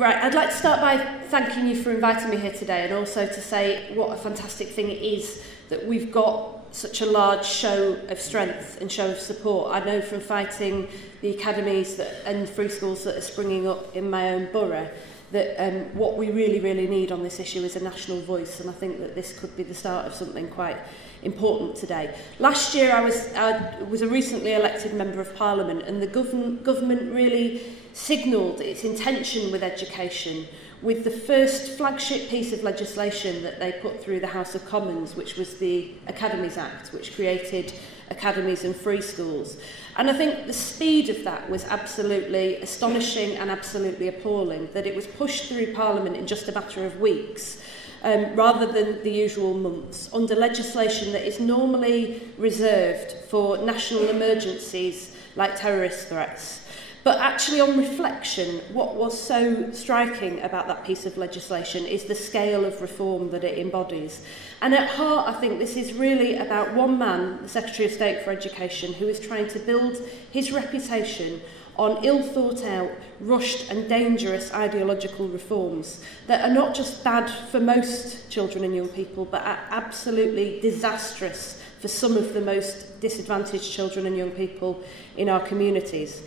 Right, I'd like to start by thanking you for inviting me here today, and also to say what a fantastic thing it is that we've got such a large show of strength and show of support. I know from fighting the academies and free schools that are springing up in my own borough that what we really need on this issue is a national voice, and I think that this could be the start of something quite important today. Last year I was a recently elected Member of Parliament, and the government really signalled its intention with education with the first flagship piece of legislation that they put through the House of Commons, which was the Academies Act, which created academies and free schools. And I think the speed of that was absolutely astonishing and absolutely appalling, that it was pushed through Parliament in just a matter of weeks, rather than the usual months, under legislation that is normally reserved for national emergencies like terrorist threats. But actually, on reflection, what was so striking about that piece of legislation is the scale of reform that it embodies. And at heart, I think this is really about one man, the Secretary of State for Education, who is trying to build his reputation on ill-thought-out, rushed and dangerous ideological reforms that are not just bad for most children and young people, but are absolutely disastrous for some of the most disadvantaged children and young people in our communities.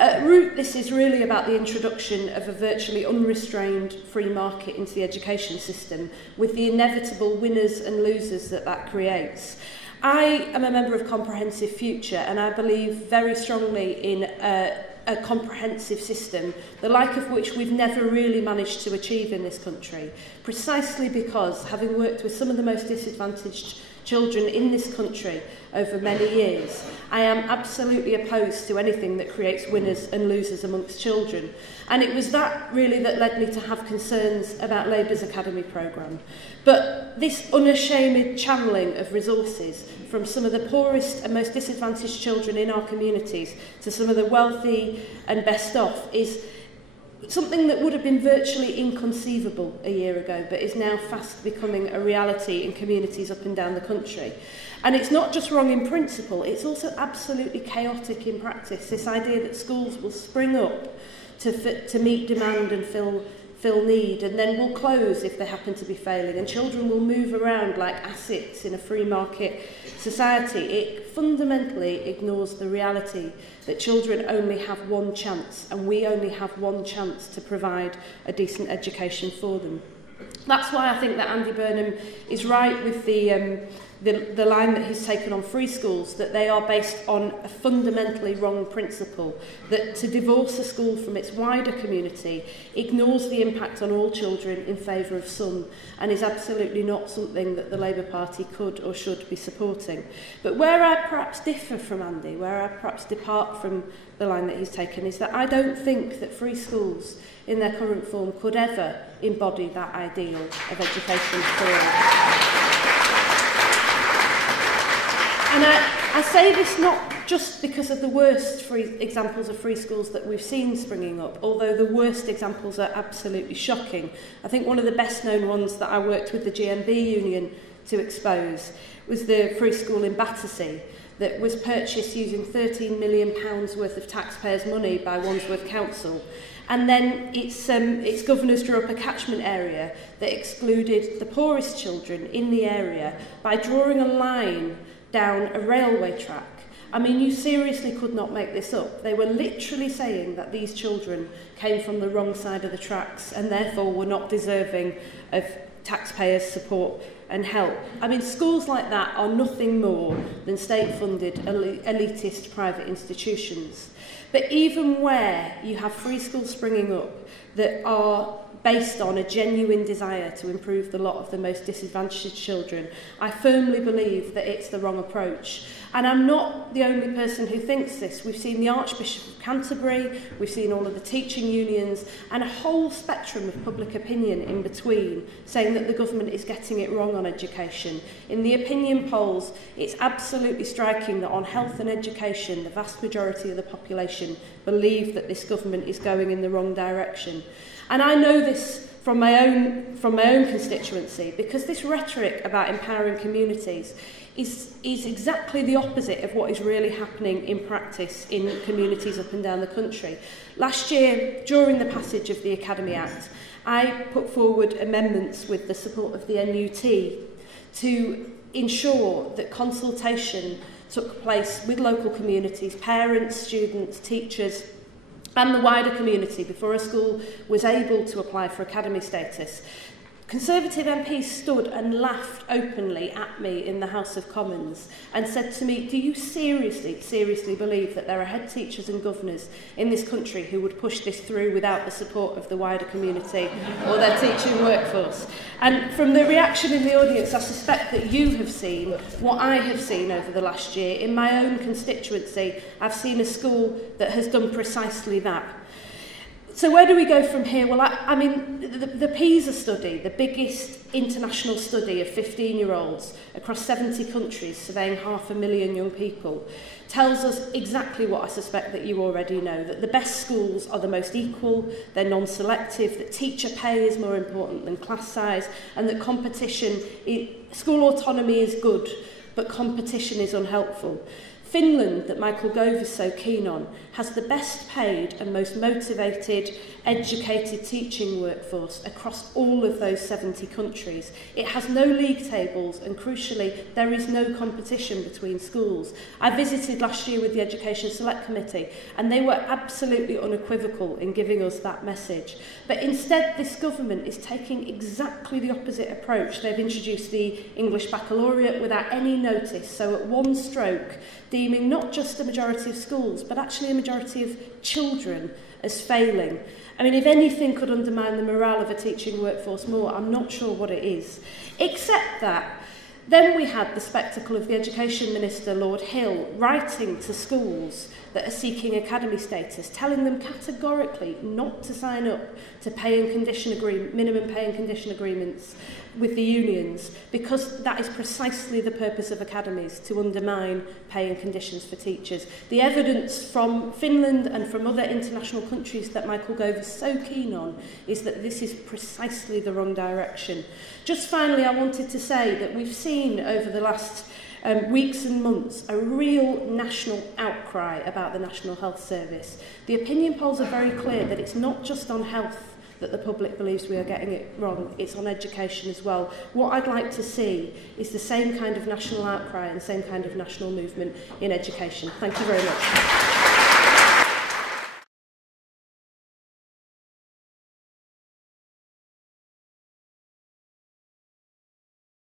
At root, this is really about the introduction of a virtually unrestrained free market into the education system, with the inevitable winners and losers that creates. I am a member of Comprehensive Future, and I believe very strongly in a comprehensive system, the like of which we've never really managed to achieve in this country, precisely because, having worked with some of the most disadvantaged children in this country over many years, I am absolutely opposed to anything that creates winners and losers amongst children. And it was that really that led me to have concerns about Labour's Academy programme. But this unashamed channelling of resources from some of the poorest and most disadvantaged children in our communities to some of the wealthy and best off is something that would have been virtually inconceivable a year ago, but is now fast becoming a reality in communities up and down the country. And it's not just wrong in principle, it's also absolutely chaotic in practice, this idea that schools will spring up to meet demand and fill need, and then will close if they happen to be failing, and children will move around like assets in a free market society. It fundamentally ignores the reality that children only have one chance, and we only have one chance to provide a decent education for them. That's why I think that Andy Burnham is right with the line that he's taken on free schools, that they are based on a fundamentally wrong principle, that to divorce a school from its wider community ignores the impact on all children in favour of some, and is absolutely not something that the Labour Party could or should be supporting. But where I perhaps differ from Andy, where I perhaps depart from the line that he's taken, is that I don't think that free schools in their current form could ever embody that ideal of education for all. And I say this not just because of the worst examples of free schools that we've seen springing up, although the worst examples are absolutely shocking. I think one of the best known ones that I worked with the GMB union to expose was the free school in Battersea that was purchased using £13 million worth of taxpayers' money by Wandsworth Council. And then its governors drew up a catchment area that excluded the poorest children in the area by drawing a line down a railway track. I mean, you seriously could not make this up. They were literally saying that these children came from the wrong side of the tracks and therefore were not deserving of taxpayers' support and help. I mean, schools like that are nothing more than state-funded, elitist private institutions. But even where you have free schools springing up that are based on a genuine desire to improve the lot of the most disadvantaged children, I firmly believe that it's the wrong approach. And I'm not the only person who thinks this. We've seen the Archbishop of Canterbury, we've seen all of the teaching unions, and a whole spectrum of public opinion in between, saying that the government is getting it wrong on education. In the opinion polls, it's absolutely striking that on health and education, the vast majority of the population believe that this government is going in the wrong direction. And I know this from my own constituency, because this rhetoric about empowering communities is exactly the opposite of what is really happening in practice in communities up and down the country. Last year, during the passage of the Academy Act, I put forward amendments with the support of the NUT to ensure that consultation took place with local communities, parents, students, teachers, and the wider community before a school was able to apply for academy status. Conservative MPs stood and laughed openly at me in the House of Commons and said to me, do you seriously believe that there are head teachers and governors in this country who would push this through without the support of the wider community or their teaching workforce? And from the reaction in the audience, I suspect that you have seen what I have seen over the last year. In my own constituency, I've seen a school that has done precisely that. So where do we go from here? Well, I mean, the PISA study, the biggest international study of 15-year-olds across 70 countries, surveying 500,000 young people, tells us exactly what I suspect that you already know, that the best schools are the most equal, they're non-selective, that teacher pay is more important than class size, and that school autonomy is good, but competition is unhelpful. Finland, that Michael Gove is so keen on, has the best paid and most motivated, educated teaching workforce across all of those 70 countries. It has no league tables and, crucially, there is no competition between schools. I visited last year with the Education Select Committee and they were absolutely unequivocal in giving us that message. But instead, this government is taking exactly the opposite approach. They've introduced the English Baccalaureate without any notice, so at one stroke, deeming not just a majority of schools, but actually a majority of children as failing. I mean, if anything could undermine the morale of a teaching workforce more, I'm not sure what it is. Except that, then we had the spectacle of the Education Minister, Lord Hill, writing to schools that are seeking academy status, telling them categorically not to sign up to minimum pay and condition agreements with the unions, because that is precisely the purpose of academies, to undermine pay and conditions for teachers. The evidence from Finland and from other international countries that Michael Gove is so keen on is that this is precisely the wrong direction. Just finally, I wanted to say that we've seen over the last weeks and months a real national outcry about the National Health Service. The opinion polls are very clear that it's not just on health that the public believes we are getting it wrong, it's on education as well. What I'd like to see is the same kind of national outcry and the same kind of national movement in education. Thank you very much.